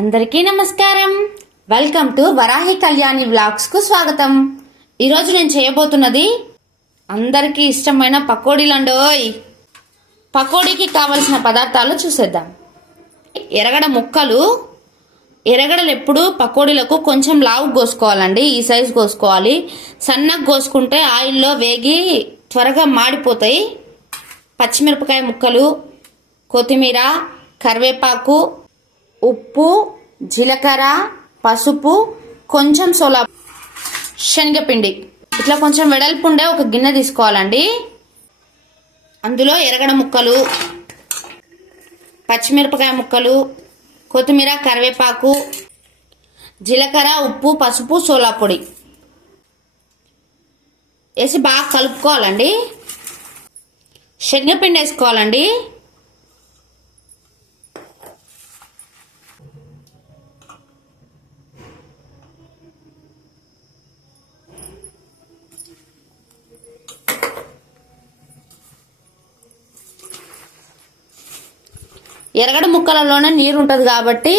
అందరికీ నమస్కారం. Welcome to Varahi Kalyani బ్లాగ్స్కు స్వాగతం. ఈరోజు నేను చేయబోతున్నది అందరికీ ఇష్టమైన పకోడీలండోయ్. పకోడీకి కావలసిన పదార్థాలు చూసేద్దాం. ఎరగడ ముక్కలు. ఎరగడలు ఎప్పుడు పకోడీలకు కొంచెం లావు కోసుకోవాలండి. ఈ సైజు కోసుకోవాలి. సన్నగా కోసుకుంటే ఆయిల్లో వేగి త్వరగా మాడిపోతాయి. పచ్చిమిరపకాయ ముక్కలు కొత్తిమీర కరివేపాకు ఉప్పు జీలకర్ర పసుపు కొంచెం సోలా శనగపిండి. ఇట్లా కొంచెం వెడల్పు ఉండే ఒక గిన్నె తీసుకోవాలండి. అందులో ఎరగడ ముక్కలు పచ్చిమిరపకాయ ముక్కలు కొత్తిమీర కరివేపాకు జీలకర్ర ఉప్పు పసుపు సోలా పొడి. వేసి బాగా కలుపుకోవాలండి. శనగపిండి వేసుకోవాలండి. ఎరగడ ముక్కలలోనే నీరు ఉంటుంది కాబట్టి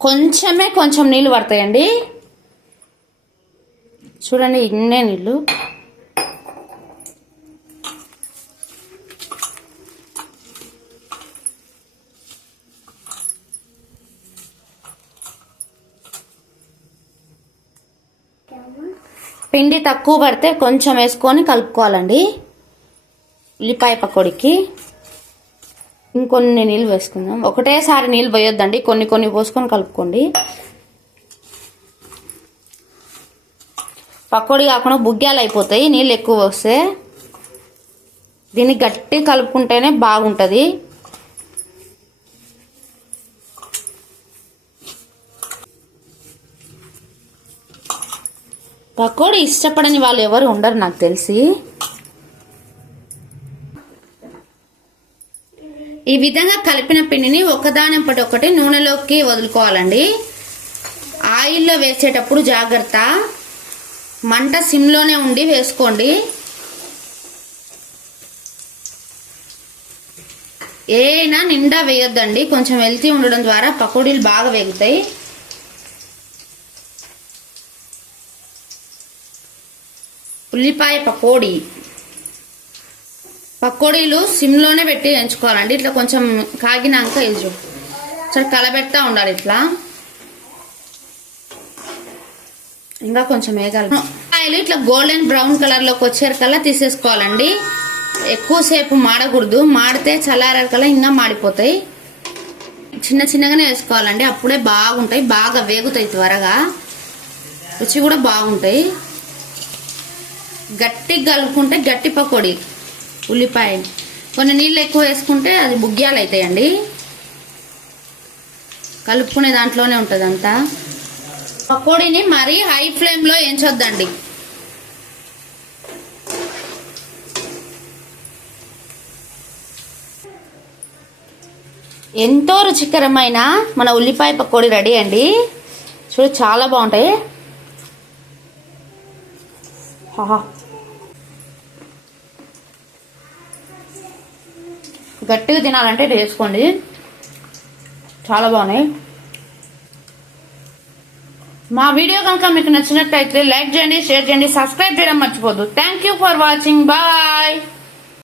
కొంచెమే కొంచెం నీళ్ళు పడతాయండి. చూడండి ఇన్నే నీళ్ళు. పిండి తక్కువ పడితే కొంచెం వేసుకొని కలుపుకోవాలండి. ఉల్లిపాయ పకోడీకి. ఇంకొన్ని నీళ్ళు వేసుకుందాం. ఒకటేసారి నీళ్ళు పోయొద్దండి. కొన్ని కొన్ని పోసుకొని కలుపుకోండి. పకోడీ కాకుండా బుగ్గ్యాలు అయిపోతాయి. నీళ్ళు ఎక్కువ వస్తే దీన్ని గట్టి కలుపుకుంటేనే బాగుంటుంది. పకోడీ ఇష్టపడని వాళ్ళు ఎవరు ఉండరు నాకు తెలిసి. ఈ విధంగా కలిపిన పిండిని ఒకదానిపటి ఒకటి నూనెలోకి వదులుకోవాలండి. ఆయిల్లో వేసేటప్పుడు జాగ్రత్త. మంట సిమ్లోనే ఉండి వేసుకోండి. ఏనా నిండా వేయొద్దండి. కొంచెం వెళ్తీ ఉండడం ద్వారా పకోడీలు బాగా వేగుతాయి. ఉల్లిపాయ పకోడీ. పకోడీలు సిమ్లోనే పెట్టి ఎంచుకోవాలండి. ఇట్లా కొంచెం కాగినాక వేసు సరే కలబెడతా ఉండాలి ఇట్లా. ఇంకా కొంచెం వేగాలి. ఆయిల్ ఇట్లా గోల్డెన్ బ్రౌన్ కలర్లోకి వచ్చేరకల్లా తీసేసుకోవాలండి. ఎక్కువసేపు మాడకూడదు. మాడితే చల్లారకల్లా ఇంకా మాడిపోతాయి. చిన్న చిన్నగానే వేసుకోవాలండి. అప్పుడే బాగుంటాయి. బాగా వేగుతాయి త్వరగా. రుచి కూడా బాగుంటాయి. గట్టిగా కలుపుకుంటే గట్టి పకోడీ. ఉల్లిపాయ. కొన్ని నీళ్ళు ఎక్కువ వేసుకుంటే అది బుగ్గ్యాలు అవుతాయండి కలుపుకునే దాంట్లోనే ఉంటుంది అంతా పకోడీని మరీ హై ఫ్లేమ్లో ఎంచొద్దండి ఎంతో రుచికరమైన మన ఉల్లిపాయ పకోడీ రెడీ అండి. చూడు చాలా బాగుంటాయి. గట్టిగా తినాలంటే ఇది వేసుకోండి చాలా బాగున్నాయి. మా వీడియో కనుక మీకు నచ్చినట్లయితే లైక్ చేయండి షేర్ చేయండి సబ్స్క్రైబ్ చేయడం మర్చిపోద్దు. Thank you for watching bye